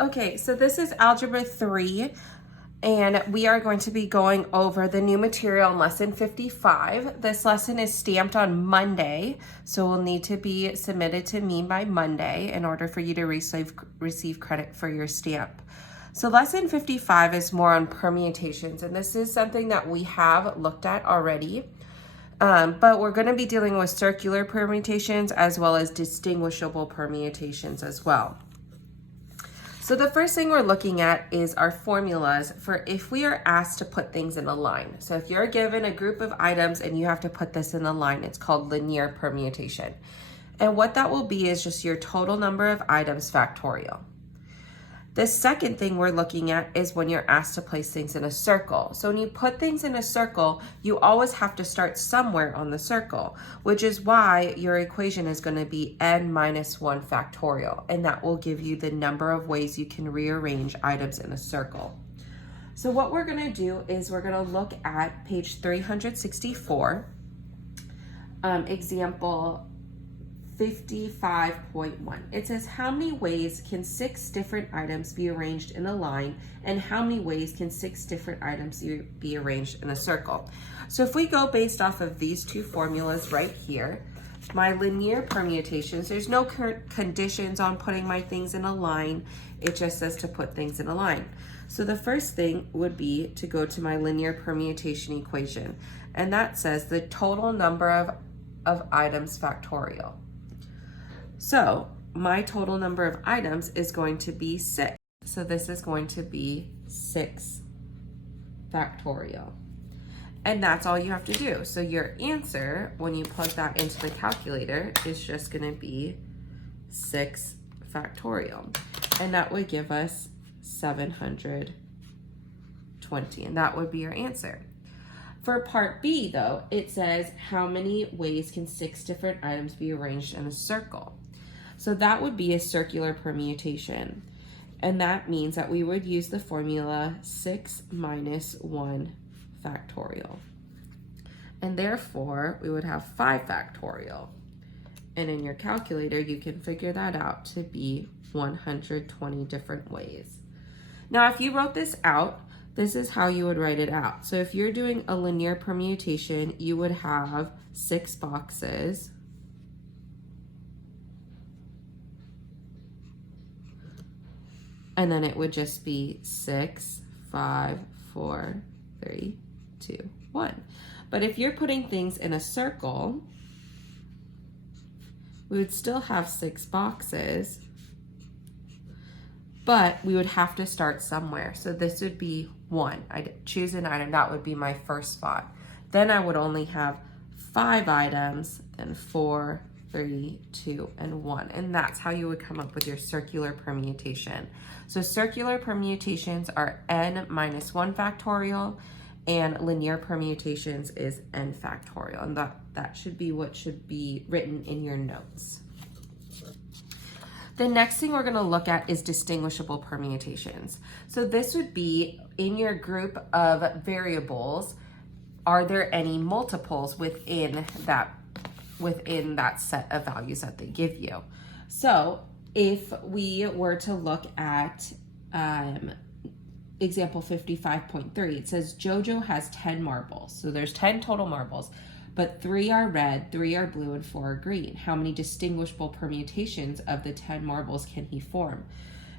Okay, so this is Algebra 3, and we are going to be going over the new material in Lesson 55. This lesson is stamped on Monday, so will need to be submitted to me by Monday in order for you to receive credit for your stamp. So Lesson 55 is more on permutations, and this is something that we have looked at already. But we're going to be dealing with circular permutations as well as distinguishable permutations as well. So the first thing we're looking at is our formulas for if we are asked to put things in a line. So if you're given a group of items and you have to put this in a line, it's called linear permutation. And what that will be is just your total number of items factorial. The second thing we're looking at is when you're asked to place things in a circle. So when you put things in a circle, you always have to start somewhere on the circle, which is why your equation is going to be n minus 1 factorial, and that will give you the number of ways you can rearrange items in a circle. So what we're going to do is we're going to look at page 364, example 55.1. It says, how many ways can 6 different items be arranged in a line, and how many ways can 6 different items be arranged in a circle? So if we go based off of these two formulas right here, my linear permutations, there's no conditions on putting my things in a line. It just says to put things in a line. So the first thing would be to go to my linear permutation equation, and that says the total number of items factorial. So my total number of items is going to be 6. So this is going to be 6 factorial. And that's all you have to do. So your answer, when you plug that into the calculator, is just going to be 6 factorial. And that would give us 720. And that would be your answer. For part B, though, it says, how many ways can 6 different items be arranged in a circle? So that would be a circular permutation. And that means that we would use the formula 6 minus 1 factorial. And therefore, we would have 5 factorial. And in your calculator, you can figure that out to be 120 different ways. Now, if you wrote this out, this is how you would write it out. So if you're doing a linear permutation, you would have 6 boxes. And then it would just be 6, 5, 4, 3, 2, 1. But if you're putting things in a circle, we would still have 6 boxes, but we would have to start somewhere. So this would be 1. I'd choose an item, that would be my first spot. Then I would only have 5 items, then 4, 3, 2, and 1. And that's how you would come up with your circular permutation. So circular permutations are n minus 1 factorial, and linear permutations is n factorial. And that should be what should be written in your notes. The next thing we're going to look at is distinguishable permutations. So this would be in your group of variables, are there any multiples within that set of values that they give you? So if we were to look at example 55.3, it says Jojo has 10 marbles. So there's 10 total marbles, but 3 are red, 3 are blue, and 4 are green. How many distinguishable permutations of the 10 marbles can he form?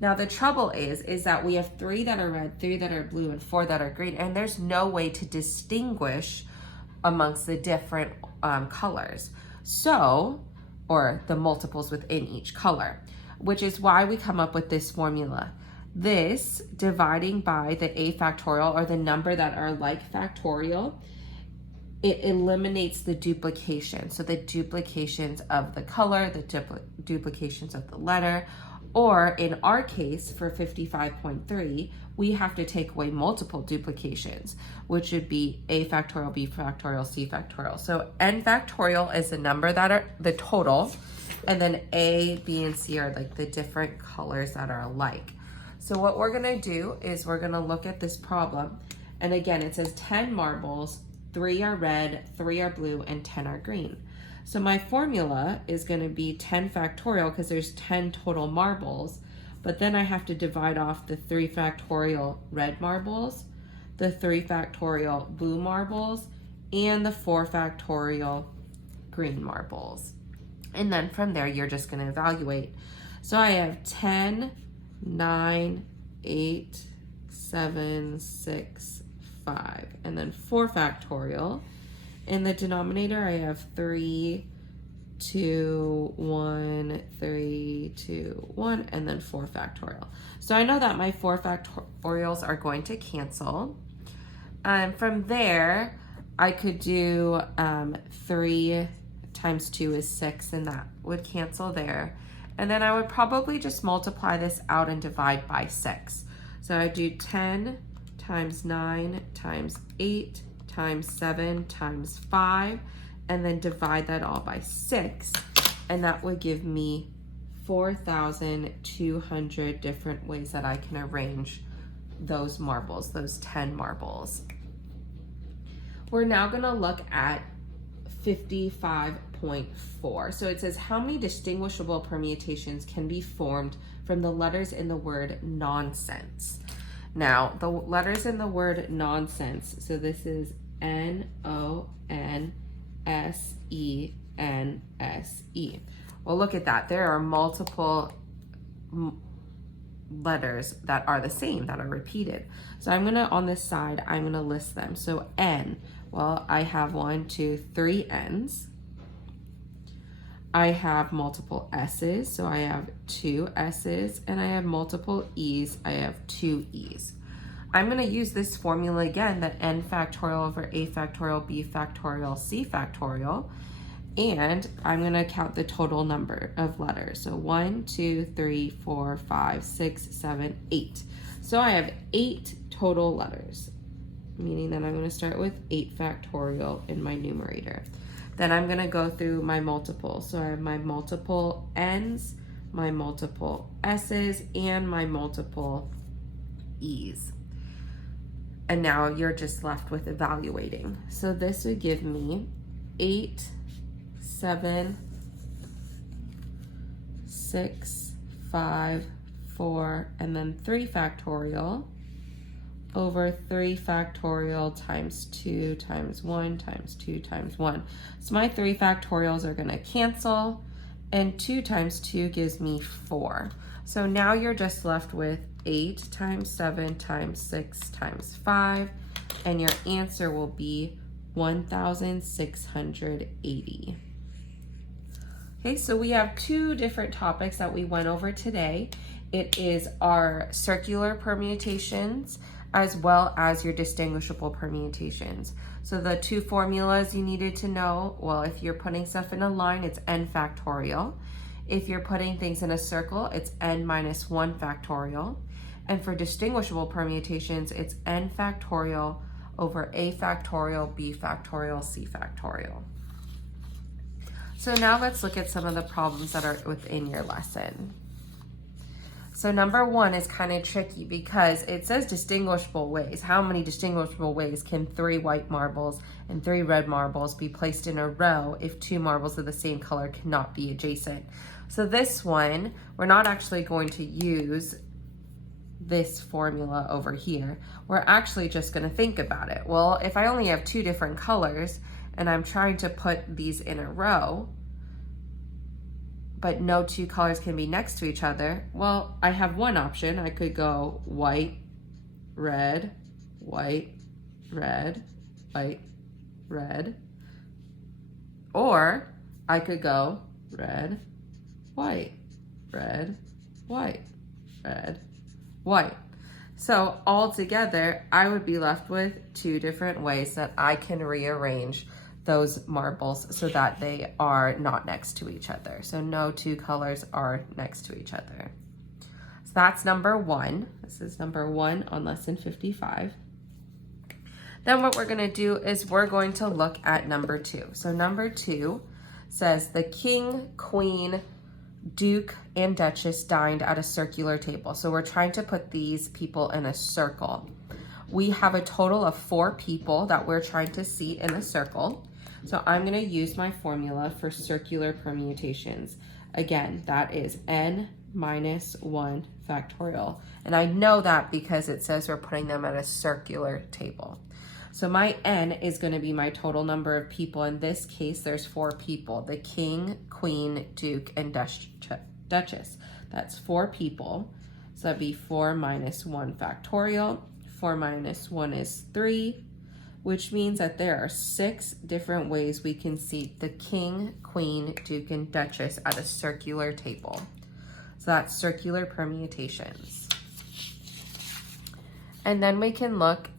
Now the trouble is that we have 3 that are red, 3 that are blue, and 4 that are green, and there's no way to distinguish amongst the different colors. So, or the multiples within each color, which is why we come up with this formula. This dividing by the a factorial, or the number that are like factorial, it eliminates the duplication. So the duplications of the color, the duplications of the letter, or in our case for 55.3, we have to take away multiple duplications, which would be a factorial, b factorial, c factorial. So n factorial is the number that are the total, and then a, b, and c are like the different colors that are alike. So what we're gonna do is we're gonna look at this problem, and again, it says 10 marbles, 3 are red, 3 are blue, and 10 are green. So my formula is going to be 10 factorial because there's 10 total marbles, but then I have to divide off the 3 factorial red marbles, the 3 factorial blue marbles, and the 4 factorial green marbles. And then from there, you're just going to evaluate. So I have 10, 9, 8, 7, 6, 5, and then 4 factorial. In the denominator, I have 3, 2, 1, 3, 2, 1, and then 4 factorial. So I know that my 4 factorials are going to cancel. From there, I could do 3 times 2 is 6, and that would cancel there. And then I would probably just multiply this out and divide by 6. So I do 10 times 9 times 8 times 7 times 5, and then divide that all by 6. And that would give me 4,200 different ways that I can arrange those marbles, those 10 marbles. We're now gonna look at 55.4. So it says, how many distinguishable permutations can be formed from the letters in the word nonsense? Now, the letters in the word nonsense, so this is N-O-N-S-E-N-S-E. Well, look at that. There are multiple letters that are the same, that are repeated. So I'm gonna, on this side, I'm gonna list them. So N, well, I have 1, 2, 3 N's. I have multiple S's, so I have 2 S's, and I have multiple E's, I have 2 E's. I'm gonna use this formula again, that N factorial over A factorial, B factorial, C factorial, and I'm gonna count the total number of letters. So 1, 2, 3, 4, 5, 6, 7, 8. So I have 8 total letters, meaning that I'm gonna start with 8 factorial in my numerator. Then I'm gonna go through my multiples. So I have my multiple N's, my multiple S's, and my multiple E's. And now you're just left with evaluating. So this would give me 8, 7, 6, 5, 4, and then 3 factorial over 3 factorial times 2 times 1 times 2 times 1. So my 3 factorials are going to cancel, and 2 times 2 gives me 4. So now you're just left with 8 times 7 times 6 times 5, and your answer will be 1,680. Okay, so we have 2 different topics that we went over today. It is our circular permutations as well as your distinguishable permutations. So the 2 formulas you needed to know, well, if you're putting stuff in a line, it's n factorial. If you're putting things in a circle, it's n minus 1 factorial. And for distinguishable permutations, it's n factorial over a factorial, b factorial, c factorial. So now let's look at some of the problems that are within your lesson. So number 1 is kind of tricky because it says distinguishable ways. How many distinguishable ways can 3 white marbles and 3 red marbles be placed in a row if 2 marbles of the same color cannot be adjacent? So this one, we're not actually going to use this formula over here. We're actually just going to think about it. Well, if I only have 2 different colors and I'm trying to put these in a row, but no 2 colors can be next to each other, well, I have one option. I could go white, red, white, red, white, red. Or I could go red, white, red, white, red, white. So all together, I would be left with 2 different ways that I can rearrange those marbles so that they are not next to each other. So no 2 colors are next to each other. So that's number 1. This is number 1 on lesson 55. Then what we're going to do is we're going to look at number 2. So number 2 says the king, queen, duke, and duchess dined at a circular table. So we're trying to put these people in a circle. We have a total of 4 people that we're trying to seat in a circle. So I'm going to use my formula for circular permutations. Again, that is n minus 1 factorial. And I know that because it says we're putting them at a circular table. So my n is going to be my total number of people. In this case, there's 4 people, the king, queen, duke, and duchess. That's 4 people. So that'd be 4 minus 1 factorial. 4 minus 1 is 3, which means that there are 6 different ways we can seat the king, queen, duke, and duchess at a circular table. So that's circular permutations. And then we can look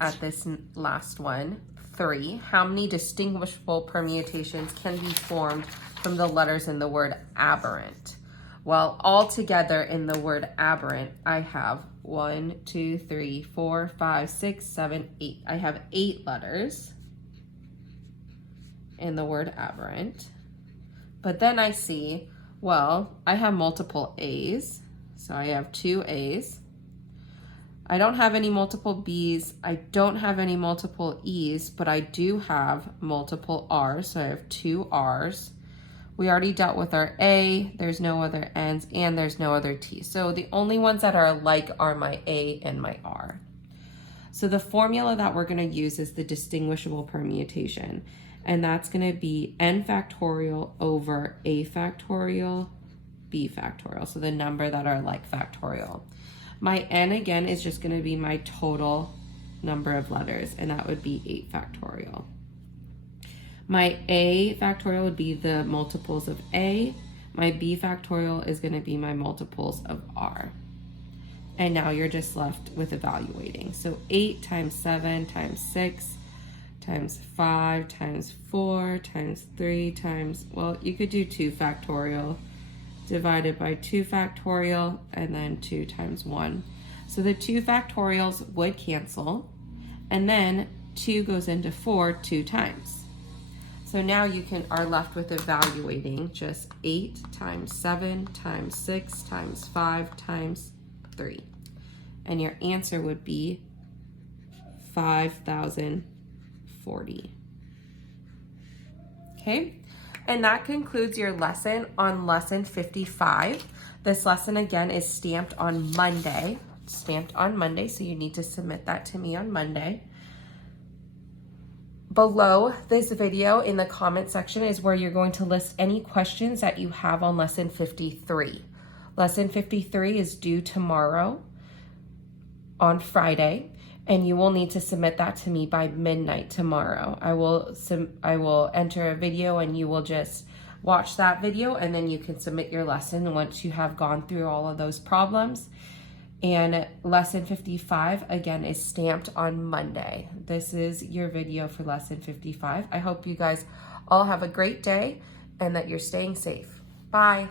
at this last one, 3. How many distinguishable permutations can be formed from the letters in the word aberrant? Well, all together in the word aberrant, I have 1, 2, 3, 4, 5, 6, 7, 8. I have 8 letters in the word aberrant. But then I see, well, I have multiple A's. So I have 2 A's. I don't have any multiple B's. I don't have any multiple E's, but I do have multiple R's. So I have 2 R's. We already dealt with our A, there's no other N's, and there's no other T's. So the only ones that are alike are my A and my R. So the formula that we're gonna use is the distinguishable permutation, and that's gonna be n factorial over A factorial, B factorial. So the number that are like factorial. My n again is just gonna be my total number of letters, and that would be 8 factorial. My A factorial would be the multiples of A. My B factorial is going to be my multiples of R. And now you're just left with evaluating. So 8 times 7 times 6 times 5 times 4 times 3 times, well, you could do 2 factorial divided by 2 factorial and then 2 times 1. So the 2 factorials would cancel, and then 2 goes into 4 2 times. So now you are left with evaluating just 8 times 7 times 6 times 5 times 3. And your answer would be 5,040. Okay, and that concludes your lesson on lesson 55. This lesson again is stamped on Monday. So you need to submit that to me on Monday. Below this video in the comment section is where you're going to list any questions that you have on lesson 53. Lesson 53 is due tomorrow on Friday, and you will need to submit that to me by midnight tomorrow. I will enter a video, and you will just watch that video, and then you can submit your lesson once you have gone through all of those problems. And lesson 55, again, is stamped on Monday. This is your video for lesson 55. I hope you guys all have a great day and that you're staying safe. Bye.